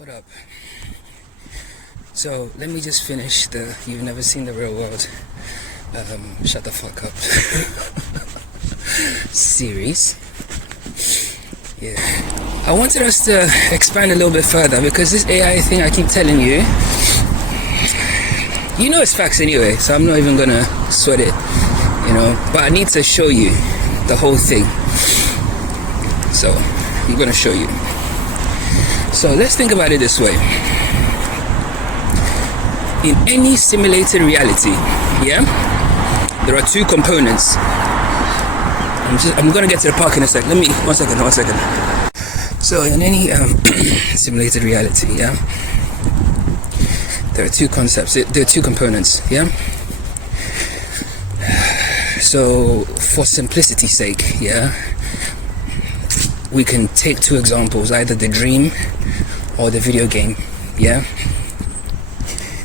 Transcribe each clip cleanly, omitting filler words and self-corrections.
What up? So let me just finish the "You've Never Seen the Real World" shut the fuck up series. Yeah, I wanted us to expand a little bit further because this AI thing, I keep telling you, you know it's facts anyway, so I'm not even gonna sweat it, you know, but I need to show you the whole thing, so I'm gonna show you. So let's think about it this way. In any simulated reality, yeah, there are two components. I'm gonna get to the park in a sec. One second. So in any simulated reality, yeah, there are two concepts. There are two components, yeah. So for simplicity's sake, yeah, we can take two examples, either the dream or the video game, yeah.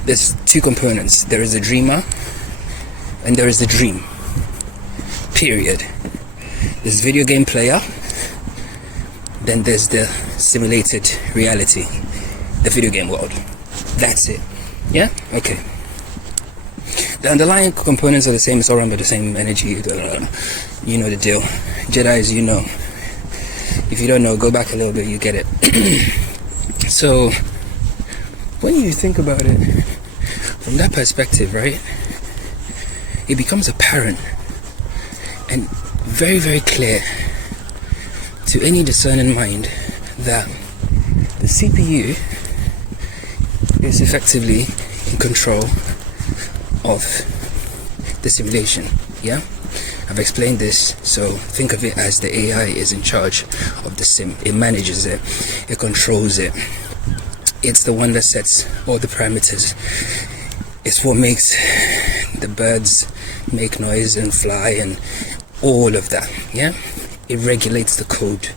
There's two components. There is the dreamer and there is the dream, period. There's video game player, then there's the simulated reality, the video game world. That's it, yeah. Okay, the underlying components are the same. It's all run by the same energy. You know the deal. Jedis, you know. If you don't know, go back a little bit, you get it. So when you think about it from that perspective, right, it becomes apparent and very, very clear to any discerning mind that the CPU is effectively in control of the simulation, yeah. I've explained this, so think of it as the AI is in charge of the sim. It manages it, it controls it. It's the one that sets all the parameters. It's what makes the birds make noise and fly and all of that, yeah. It regulates the code,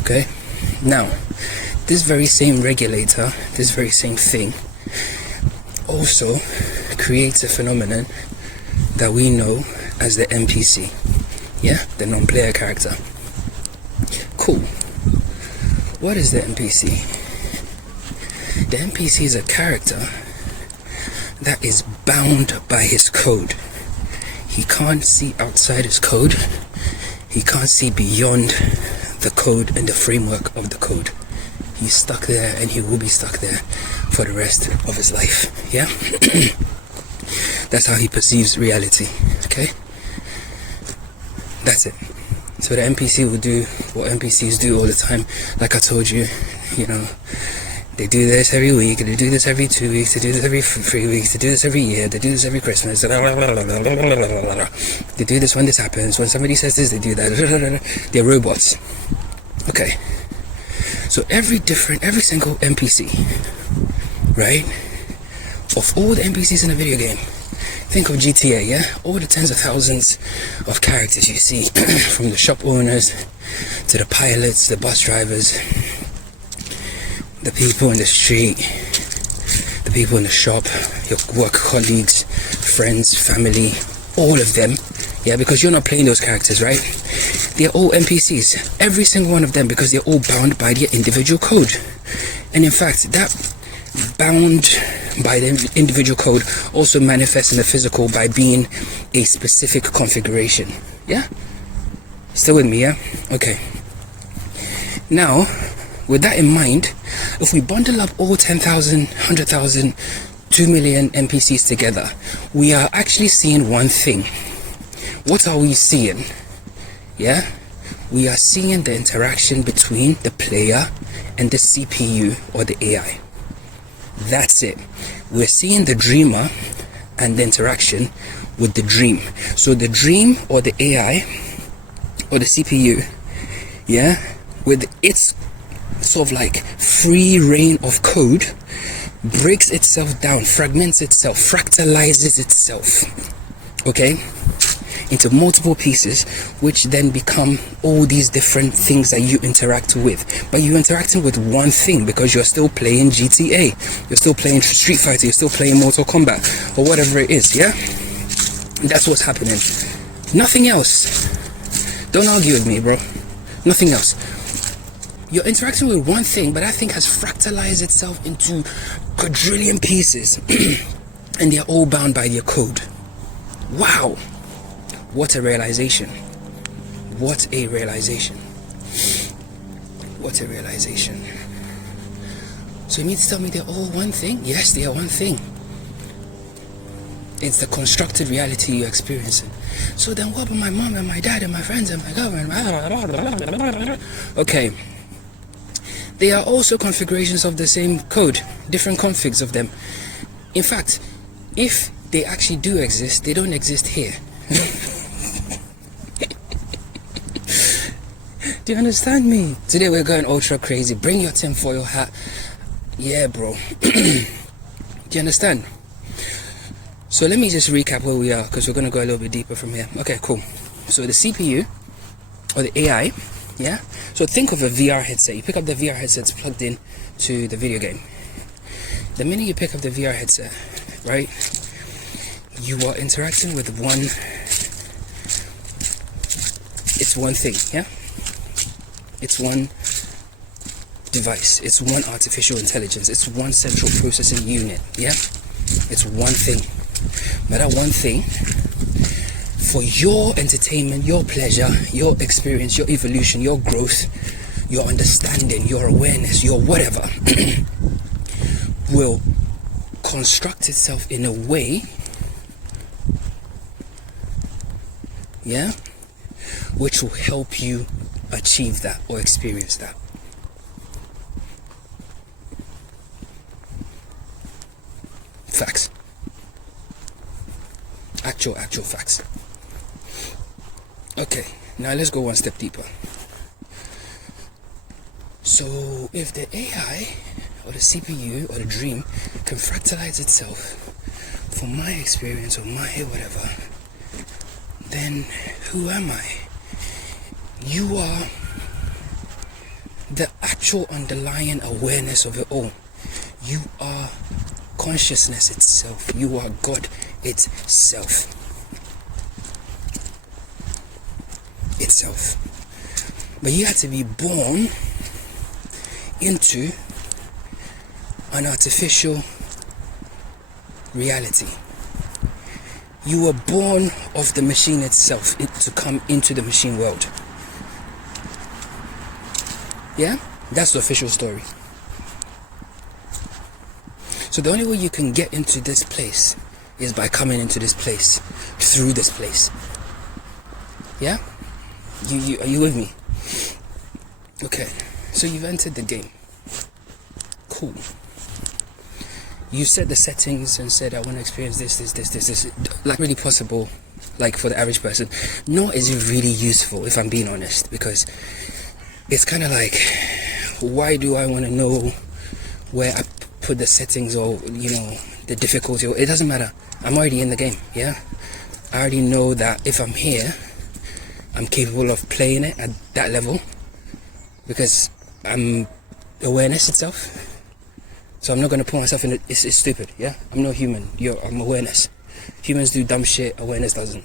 okay. Now this very same regulator, this very same thing also creates a phenomenon that we know as the NPC, yeah, the non-player character. Cool. What is the NPC? The NPC is a character that is bound by his code. He can't see outside his code. He can't see beyond the code and the framework of the code. He's stuck there and he will be stuck there for the rest of his life, yeah. That's how he perceives reality, okay. That's it. So the NPC will do what NPCs do all the time. Like I told you, you know, they do this every week, they do this every 2 weeks, they do this every 3 weeks, they do this every year, they do this every Christmas. They do this when this happens, when somebody says this, they do that. They're robots. Okay. So every single NPC, right? Of all the NPCs in a video game, think of GTA, yeah? All the tens of thousands of characters you see, from the shop owners to the pilots, the bus drivers, the people in the street, the people in the shop, your work colleagues, friends, family, all of them, yeah? Because you're not playing those characters, right? They're all NPCs, every single one of them, because they're all bound by their individual code. And in fact, that bound by the individual code also manifests in the physical by being a specific configuration, yeah? Still with me, yeah? Okay. Now, with that in mind, if we bundle up all 10,000, 100,000, 2 million NPCs together, we are actually seeing one thing. What are we seeing? Yeah? We are seeing the interaction between the player and the CPU or the AI. That's it. We're seeing the dreamer and the interaction with the dream. So the dream or the AI or the CPU, yeah, with its sort of like free reign of code, breaks itself down, fragments itself, fractalizes itself, okay, into multiple pieces, which then become all these different things that you interact with. But you're interacting with one thing because you're still playing GTA, you're still playing Street Fighter, you're still playing Mortal Kombat, or whatever it is, yeah? That's what's happening. Nothing else. Don't argue with me, bro. Nothing else. You're interacting with one thing, but that thing has fractalized itself into quadrillion pieces and they're all bound by their code. Wow, what a realization. What a realization. What a realization. So you mean to tell me they're all one thing? Yes, they are one thing. It's the constructed reality you're experiencing. So then what about my mom and my dad and my friends and my government? Okay. They are also configurations of the same code, different configs of them. In fact, if they actually do exist, they don't exist here. Do you understand me? Today we're going ultra crazy. Bring your tinfoil hat. Yeah, bro. Do you understand? So let me just recap where we are, because we're going to go a little bit deeper from here. Okay, cool. So the CPU, or the AI, yeah? So think of a VR headset. You pick up the VR headset, it's plugged in to the video game. The minute you pick up the VR headset, right, you are interacting with it's one thing, yeah? It's one device. It's one artificial intelligence. It's one central processing unit, yeah? It's one thing. But that one thing, for your entertainment, your pleasure, your experience, your evolution, your growth, your understanding, your awareness, your whatever, will construct itself in a way, yeah, which will help you achieve that or experience that. Facts. Actual facts. Okay, now let's go one step deeper. So if the AI or the CPU or the dream can fractalize itself from my experience or my whatever, then who am I? You are the actual underlying awareness of it all. You are consciousness itself. You are God itself. But you had to be born into an artificial reality. You were born of the machine itself to come into the machine world. Yeah? That's the official story. So the only way you can get into this place is by coming into this place, through this place. Yeah? Are you with me? Okay, so you've entered the game. Cool. You set the settings and said, I want to experience this, like really possible, like for the average person. Nor is it really useful, if I'm being honest, because it's kind of like, why do I want to know where I put the settings or, the difficulty? It doesn't matter. I'm already in the game, yeah? I already know that if I'm here, I'm capable of playing it at that level because I'm awareness itself. So I'm not going to put myself in it. It's stupid, yeah? I'm no human. I'm awareness. Humans do dumb shit, awareness doesn't.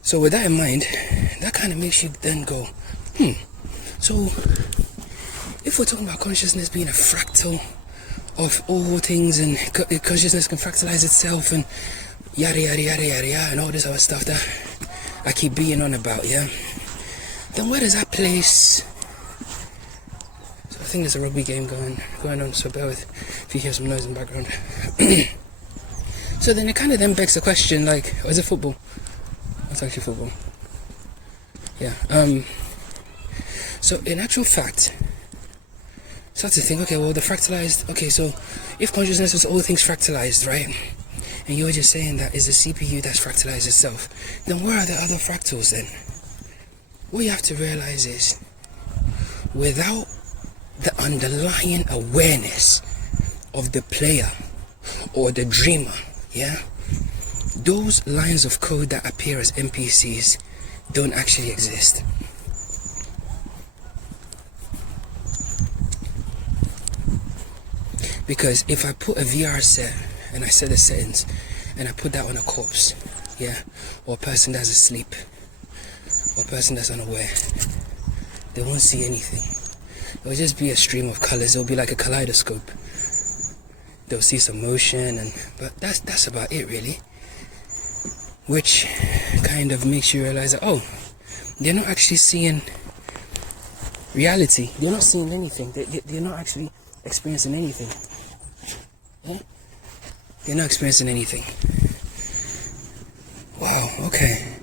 So with that in mind, that kind of makes you then go, so if we're talking about consciousness being a fractal of all things, and consciousness can fractalize itself and yada yada yada yada yada and all this other stuff that I keep being on about, yeah, then where does that place? So I think there's a rugby game going on, so bear with if you hear some noise in the background. So then it kind of then begs the question, like, oh, is it football? It's actually football. Yeah. So in actual fact, start to think, okay, well, the fractalized, okay, so if consciousness was all things fractalized, right, and you're just saying that is the CPU that's fractalized itself, then where are the other fractals then? What you have to realize is, without the underlying awareness of the player or the dreamer, yeah, those lines of code that appear as NPCs don't actually exist. Because if I put a VR set and I set the settings and I put that on a corpse, yeah, or a person that's asleep, or a person that's unaware, they won't see anything. It'll just be a stream of colors. It'll be like a kaleidoscope. They'll see some motion, but that's about it, really. Which kind of makes you realize that, oh, they're not actually seeing reality. They're not seeing anything. They're not actually experiencing anything. Yeah? They're not experiencing anything. Wow, okay.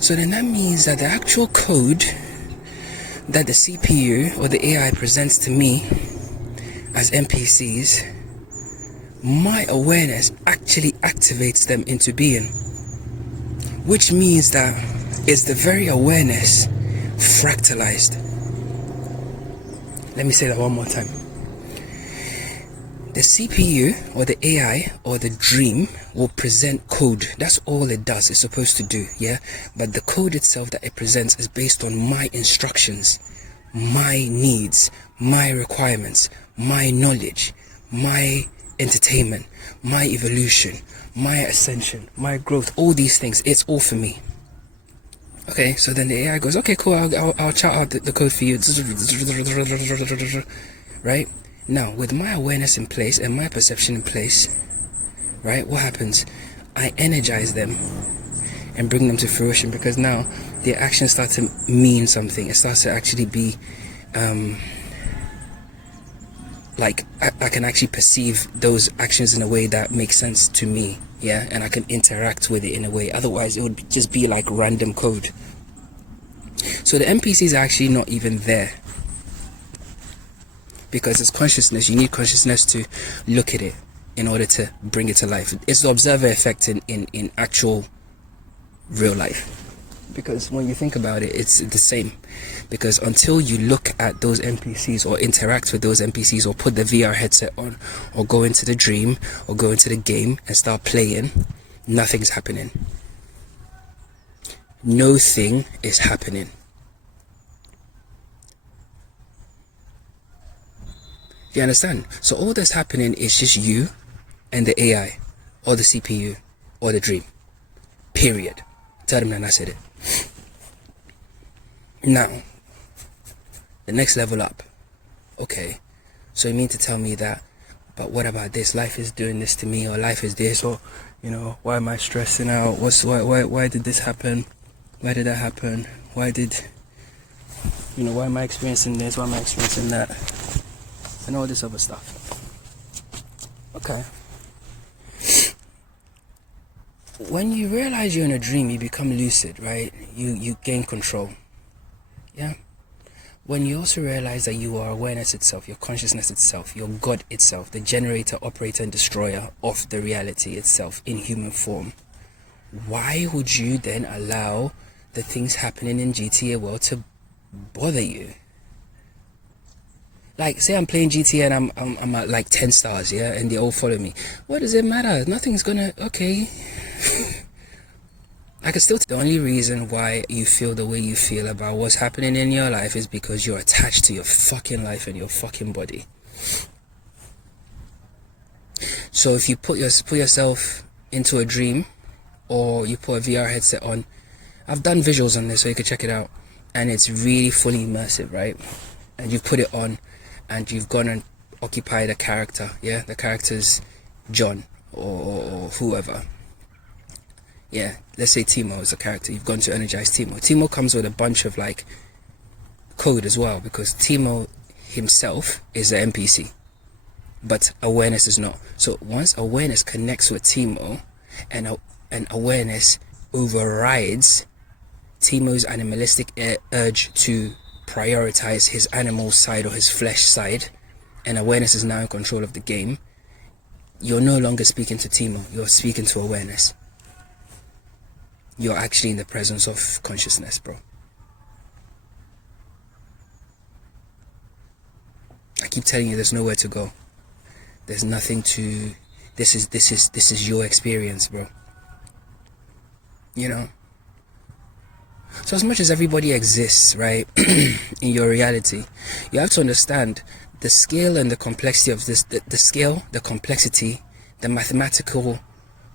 So then that means that the actual code that the CPU or the AI presents to me as NPCs, my awareness actually activates them into being. Which means that it's the very awareness fractalized. Let me say that one more time. The CPU or the AI or the dream will present code. That's all it does. It's supposed to do, yeah? But the code itself that it presents is based on my instructions, my needs, my requirements, my knowledge, my entertainment, my evolution, my ascension, my growth, all these things. It's all for me. Okay, so then the AI goes, okay, cool, I'll chart out the code for you. Right? Now, with my awareness in place and my perception in place, right, what happens? I energize them and bring them to fruition, because now their actions start to mean something. It starts to actually be, like, I can actually perceive those actions in a way that makes sense to me, yeah, and I can interact with it in a way. Otherwise, it would just be like random code. So the NPCs are actually not even there, because it's consciousness. You need consciousness to look at it in order to bring it to life. It's the observer effect in actual real life, because when you think about it, it's the same. Because until you look at those NPCs or interact with those NPCs or put the VR headset on or go into the dream or go into the game and start playing, nothing's happening. No thing is happening. You understand? So all that's happening is just you and the AI or the CPU or the dream. Period. Tell them that I said it. Now, the next level up. Okay, so you mean to tell me that, but what about this? Life is doing this to me, or life is this, or, you know, why am I stressing out? Why did this happen? Why did that happen? Why am I experiencing this? Why am I experiencing that? And all this other stuff. Okay. When you realize you're in a dream, you become lucid, right? You gain control. Yeah? When you also realize that you are awareness itself, your consciousness itself, your God itself, the generator, operator, and destroyer of the reality itself in human form, why would you then allow the things happening in GTA world to bother you? Like, say I'm playing GTA and I'm at like 10 stars, yeah, and they all follow me. What does it matter? Nothing's gonna, okay. I can still, the only reason why you feel the way you feel about what's happening in your life is because you're attached to your fucking life and your fucking body. So if you put yourself into a dream, or you put a VR headset on, I've done visuals on this so you can check it out, and it's really fully immersive, right? And you've put it on and you've gone and occupied a character, yeah? The character's John or whoever. Yeah, let's say Timo is a character. You've gone to energize Timo. Timo comes with a bunch of like code as well, because Timo himself is an NPC, but awareness is not. So once awareness connects with Timo and awareness overrides Timo's animalistic urge to prioritize his animal side or his flesh side, and awareness is now in control of the game, you're no longer speaking to Timo, you're speaking to awareness. You're actually in the presence of consciousness, bro. I keep telling you, there's nowhere to go. There's nothing to. This is your experience, bro. You know. So as much as everybody exists, right, in your reality, you have to understand the scale and the complexity of this. The scale, the complexity, the mathematical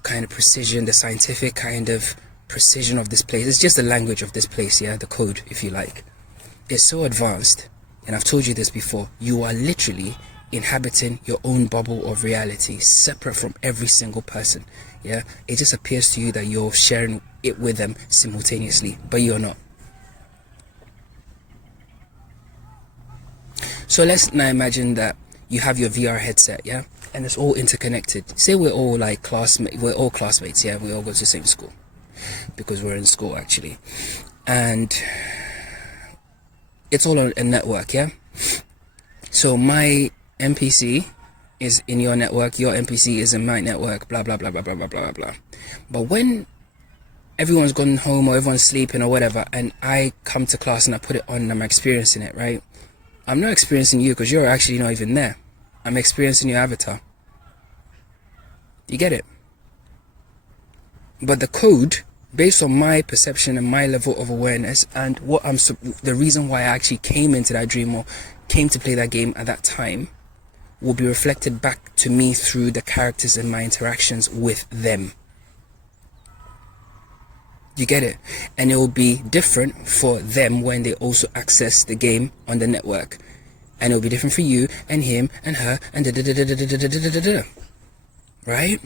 kind of precision, the scientific kind of precision of this place. It's just the language of this place, yeah, the code, if you like. is so advanced, and I've told you this before, you are literally inhabiting your own bubble of reality, separate from every single person. Yeah, it just appears to you that you're sharing it with them simultaneously, but you're not. So let's now imagine that you have your VR headset, yeah, and it's all interconnected. Say we're all like we're all classmates, yeah, we all go to the same school, because we're in school actually, and it's all on a network, yeah. So my NPC is in your network, your NPC is in my network, blah blah blah blah blah blah blah blah. But when everyone's gone home or everyone's sleeping or whatever, and I come to class and I put it on and I'm experiencing it, right? I'm not experiencing you because you're actually not even there. I'm experiencing your avatar. You get it? But the code, based on my perception and my level of awareness and what the reason why I actually came into that dream or came to play that game at that time, will be reflected back to me through the characters and my interactions with them. You get it? And it will be different for them when they also access the game on the network. And it will be different for you and him and her and da-da-da-da-da-da-da-da-da-da. Right?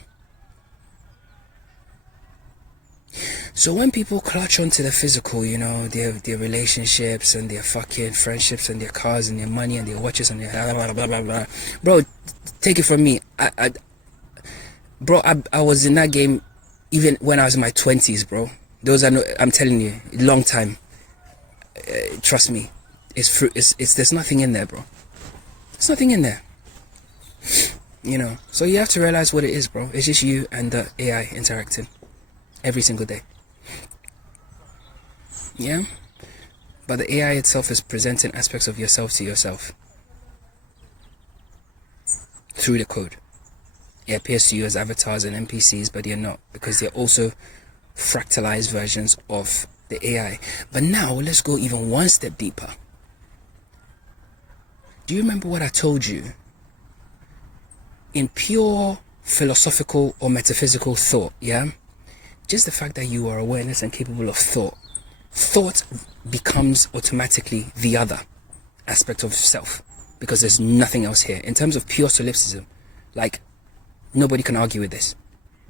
So when people clutch onto the physical, you know, their relationships and their fucking friendships and their cars and their money and their watches and their blah blah blah blah blah. Bro, take it from me. I was in that game even when I was in my 20s, bro. Those are no, I'm telling you, long time. Trust me, it's there's nothing in there, bro. There's nothing in there. You know, so you have to realize what it is, bro. It's just you and the AI interacting every single day. Yeah, but the AI itself is presenting aspects of yourself to yourself through the code. It appears to you as avatars and NPCs, but they're not, because they're also fractalized versions of the AI. But now let's go even one step deeper. Do you remember what I told you? In pure philosophical or metaphysical thought, yeah, just the fact that you are awareness and capable of thought becomes automatically the other aspect of self, because there's nothing else here. In terms of pure solipsism, like, nobody can argue with this.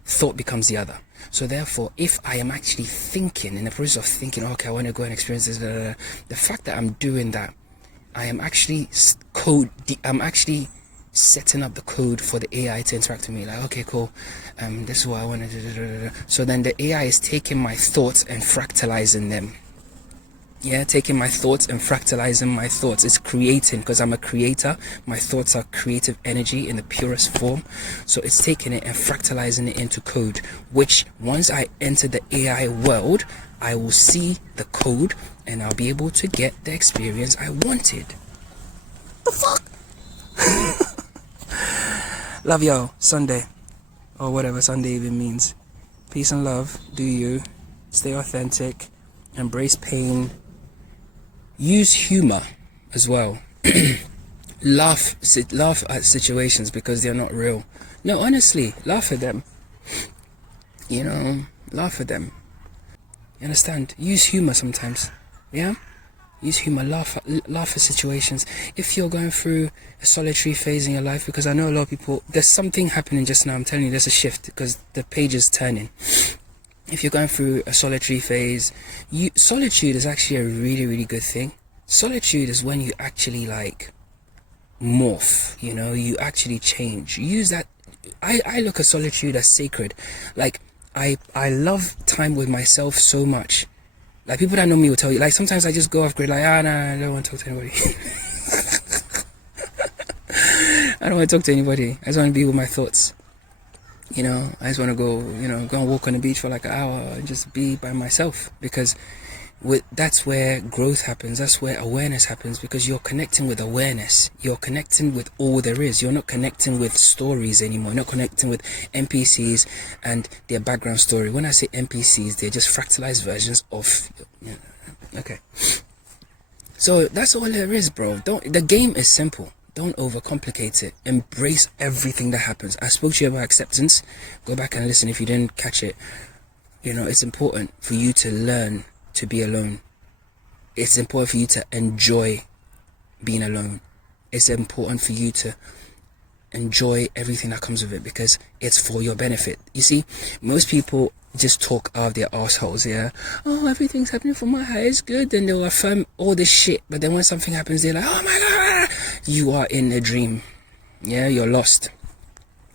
Thought becomes the other. So therefore, if I am actually thinking, in the process of thinking, okay, I want to go and experience this, the fact that I'm doing that, I am actually setting up the code for the AI to interact with me. Like, okay, cool, this is what I want to do. So then the AI is taking my thoughts and fractalizing them. Yeah, taking my thoughts and fractalizing my thoughts. It's creating, because I'm a creator. My thoughts are creative energy in the purest form. So it's taking it and fractalizing it into code, which once I enter the AI world, I will see the code and I'll be able to get the experience I wanted. The fuck? Love y'all. Sunday, or whatever Sunday even means. Peace and love. Do you. Stay authentic. Embrace pain. Use humor as well. laugh at situations because they're not real. No, honestly, laugh at them. You know, laugh at them. You understand? Use humor sometimes. Yeah? Use humor, laugh at situations. If you're going through a solitary phase in your life, because I know a lot of people, there's something happening just now. I'm telling you, there's a shift because the page is turning. If you're going through a solitary phase, solitude is actually a really, really good thing. Solitude is when you actually like morph, you know, you actually change. Use that. I look at solitude as sacred. Like, I love time with myself so much. Like, people that know me will tell you, like, sometimes I just go off grid, like, nah, I don't want to talk to anybody. I don't want to talk to anybody. I just want to be with my thoughts. You know, I just want to go and walk on the beach for like an hour and just be by myself, because that's where growth happens. That's where awareness happens, because you're connecting with awareness. You're connecting with all there is. You're not connecting with stories anymore. You're not connecting with NPCs and their background story. When I say NPCs, they're just fractalized versions of, you know, okay. So that's all there is, bro. The game is simple. Don't overcomplicate it. Embrace everything that happens. I spoke to you about acceptance. Go back and listen if you didn't catch it. You know, it's important for you to learn to be alone. it's important for you to enjoy being alone. It's important for you to enjoy everything that comes with it, because it's for your benefit. You see, most people just talk out of their assholes, yeah. Oh, everything's happening for my highest good, and they'll affirm all this shit, but then when something happens, they're like, oh my god, you are in a dream. Yeah, you're lost.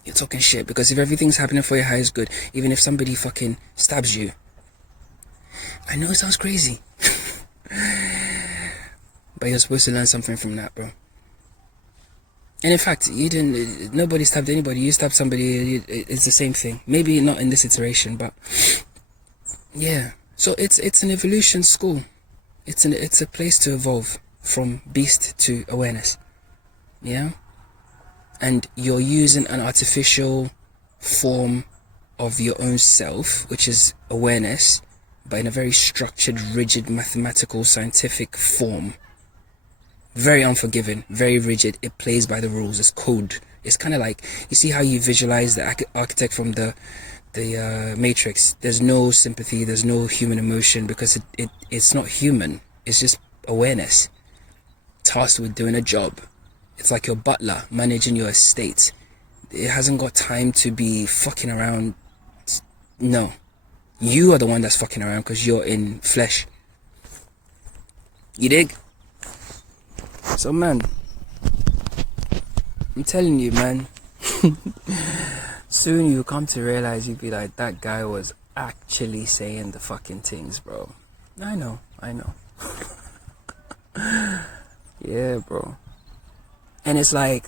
You're talking shit, because if everything's happening for your highest good, even if somebody fucking stabs you, I know it sounds crazy, but you're supposed to learn something from that, bro. And in fact, nobody stabbed anybody. You stabbed somebody, it's the same thing. Maybe not in this iteration, but yeah. So it's an evolution school. It's a place to evolve from beast to awareness. Yeah. And you're using an artificial form of your own self, which is awareness, but in a very structured, rigid, mathematical, scientific form. Very unforgiving, very rigid. It plays by the rules. It's code. It's kind of like, you see how you visualize the architect from the Matrix. There's no sympathy, there's no human emotion, because it's not human. It's just awareness tasked with doing a job. It's like your butler managing your estate. It hasn't got time to be fucking around. No, you are the one that's fucking around, because you're in flesh. You dig? So man, I'm telling you, man, soon you'll come to realize, you'll be like, that guy was actually saying the fucking things, bro. I know. Yeah, bro. And it's like,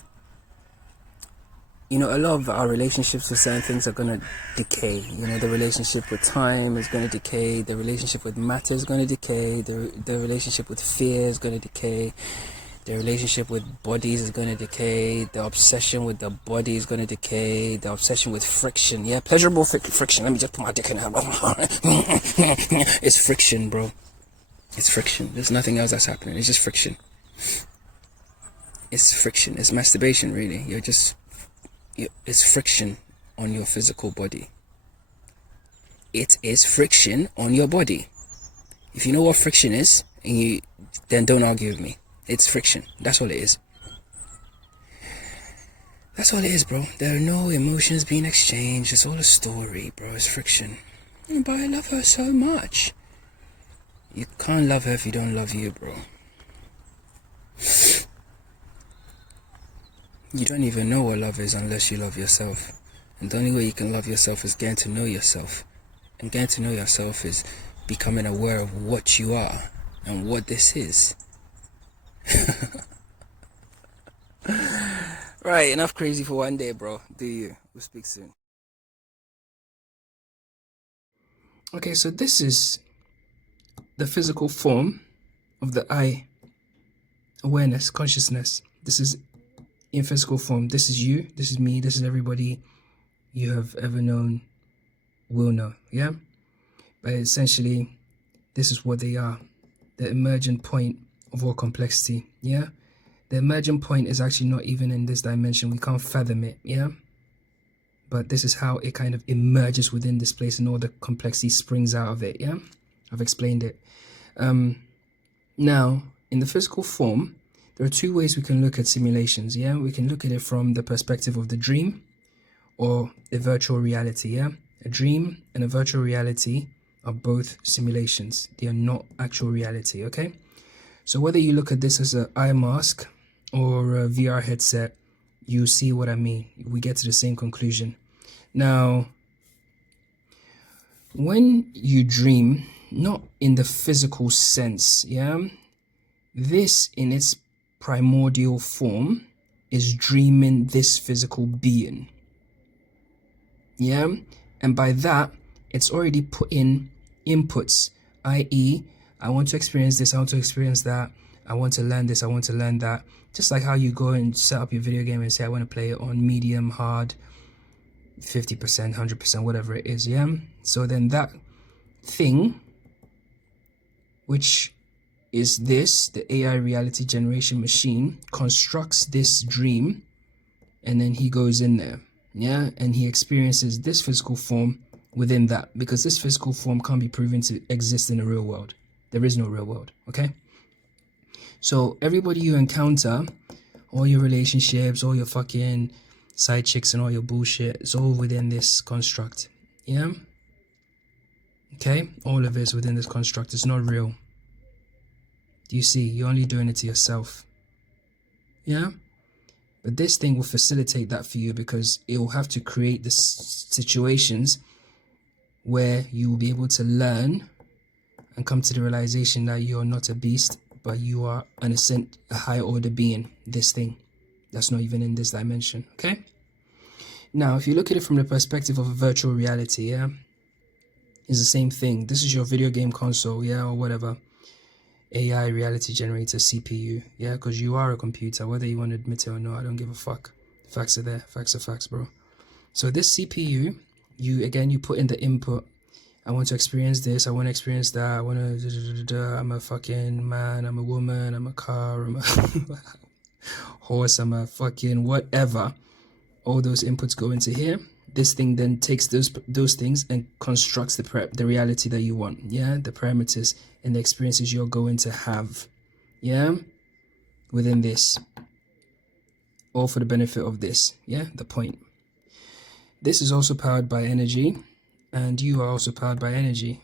you know, a lot of our relationships with certain things are going to decay. You know, the relationship with time is going to decay. The relationship with matter is going to decay. The relationship with fear is going to decay. The relationship with bodies is going to decay. The obsession with the body is going to decay. The obsession with friction. Yeah, pleasurable friction. Let me just put my dick in there. It's friction, bro. It's friction. There's nothing else that's happening. It's just friction. It's friction. It's masturbation, really. It's friction on your physical body. It is friction on your body. If you know what friction is, then don't argue with me. It's friction. That's all it is. That's all it is, bro. There are no emotions being exchanged. It's all a story, bro. It's friction. But I love her so much. You can't love her if you don't love you, bro. You don't even know what love is unless you love yourself. And the only way you can love yourself is getting to know yourself. And getting to know yourself is becoming aware of what you are and what this is. Right, enough crazy for one day, bro. Do you? We'll speak soon. Okay, so this is the physical form of the I. Awareness, consciousness. This is in physical form. This is you, this is me, this is everybody you have ever known will know, yeah? But essentially, this is what they are. The emergent point of all complexity, yeah? The emergent point is actually not even in this dimension. We can't fathom it, yeah? But this is how it kind of emerges within this place and all the complexity springs out of it, yeah? I've explained it. Now, in the physical form, there are two ways we can look at simulations, yeah? We can look at it from the perspective of the dream or a virtual reality, yeah? A dream and a virtual reality are both simulations. They are not actual reality, okay? So whether you look at this as an eye mask or a VR headset, you see what I mean. We get to the same conclusion. Now, when you dream, not in the physical sense, yeah? This in its primordial form is dreaming this physical being, yeah? And by that, it's already put in inputs, i.e., I want to experience this, I want to experience that, I want to learn this, I want to learn that. Just like how you go and set up your video game and say, I want to play it on medium, hard, 50%, 100%, whatever it is, yeah? So then that thing, which is this, the AI reality generation machine, constructs this dream, and then he goes in there, yeah? And he experiences this physical form within that, because this physical form can't be proven to exist in the real world. There is no real world, okay? So everybody you encounter, all your relationships, all your fucking side chicks and all your bullshit, it's all within this construct, yeah? Okay, all of it is within this construct. It's not real. Do you see? You're only doing it to yourself. Yeah? But this thing will facilitate that for you, because it will have to create the situations where you will be able to learn and come to the realization that you're not a beast, but you are a higher order being, this thing that's not even in this dimension, okay? Now, if you look at it from the perspective of a virtual reality, yeah, it's the same thing. This is your video game console, yeah, or whatever. AI reality generator CPU, yeah, because you are a computer, whether you want to admit it or not. I don't give a fuck. Facts are there. Facts are facts, bro. So this CPU, you put in the input. I want to experience this. I want to experience that. I want to. I'm a fucking man. I'm a woman. I'm a car. I'm a horse. I'm a fucking whatever. All those inputs go into here. This thing then takes those things and constructs the reality that you want, yeah, the parameters and the experiences you're going to have, yeah, within this, all for the benefit of this, yeah, the point. This is also powered by energy, and you are also powered by energy,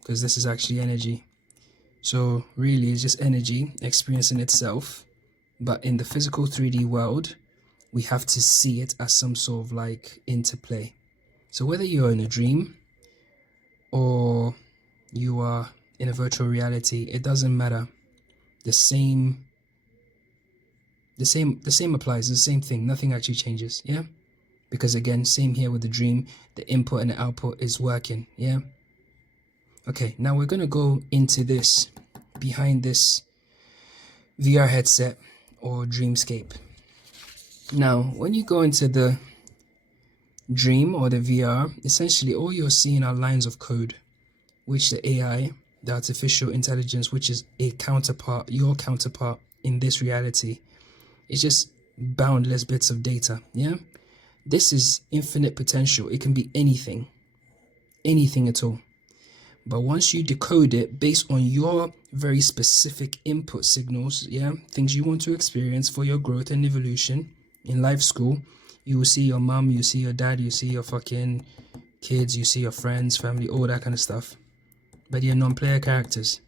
because this is actually energy. So really it's just energy experiencing itself, but in the physical 3D world, we have to see it as some sort of like interplay. So whether you're in a dream or you are in a virtual reality, it doesn't matter. The same applies, the same thing. Nothing actually changes, yeah? Because again, same here with the dream, the input and the output is working, yeah? Okay, now we're gonna go into this, behind this VR headset or dreamscape. Now, when you go into the dream or the VR, essentially all you're seeing are lines of code, which the AI, the artificial intelligence, which is a counterpart, your counterpart in this reality, is just boundless bits of data, yeah? This is infinite potential. It can be anything at all. But once you decode it based on your very specific input signals, yeah, things you want to experience for your growth and evolution in life school, you will see your mom, you see your dad, you see your fucking kids, you see your friends, family, all that kind of stuff. But they're non-player characters.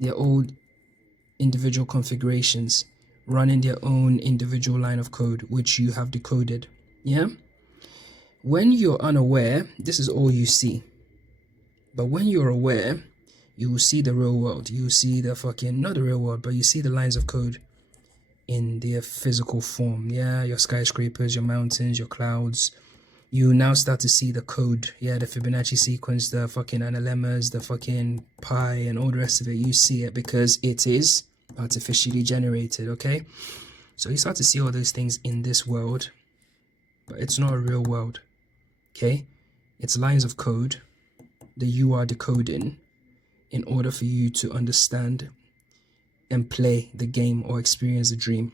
They're all individual configurations running their own individual line of code, which you have decoded, yeah? When you're unaware, this is all you see. But when you're aware, you will see the real world. You will see the fucking, not the real world, but you see the lines of code in their physical form, yeah? Your skyscrapers, your mountains, your clouds. You now start to see the code, yeah? The Fibonacci sequence, the fucking analemmas, the fucking pi, and all the rest of it. You see it because it is artificially generated, okay? So you start to see all those things in this world, but it's not a real world, okay? It's lines of code that you are decoding in order for you to understand and play the game or experience the dream.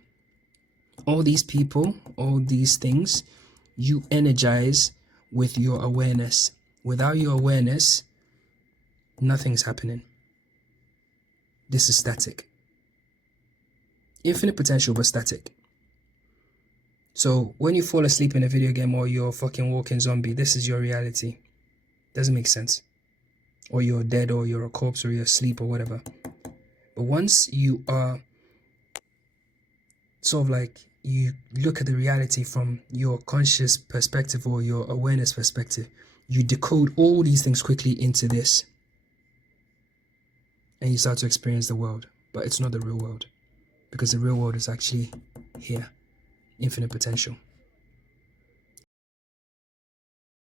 All these people, all these things, you energize with your awareness. Without your awareness, nothing's happening. This is static. Infinite potential, but static. So when you fall asleep in a video game or you're a fucking walking zombie, this is your reality. Doesn't make sense. Or you're dead, or you're a corpse, or you're asleep, or whatever. But once you are sort of like, you look at the reality from your conscious perspective or your awareness perspective, you decode all these things quickly into this. And you start to experience the world. But it's not the real world. Because the real world is actually here. Infinite potential.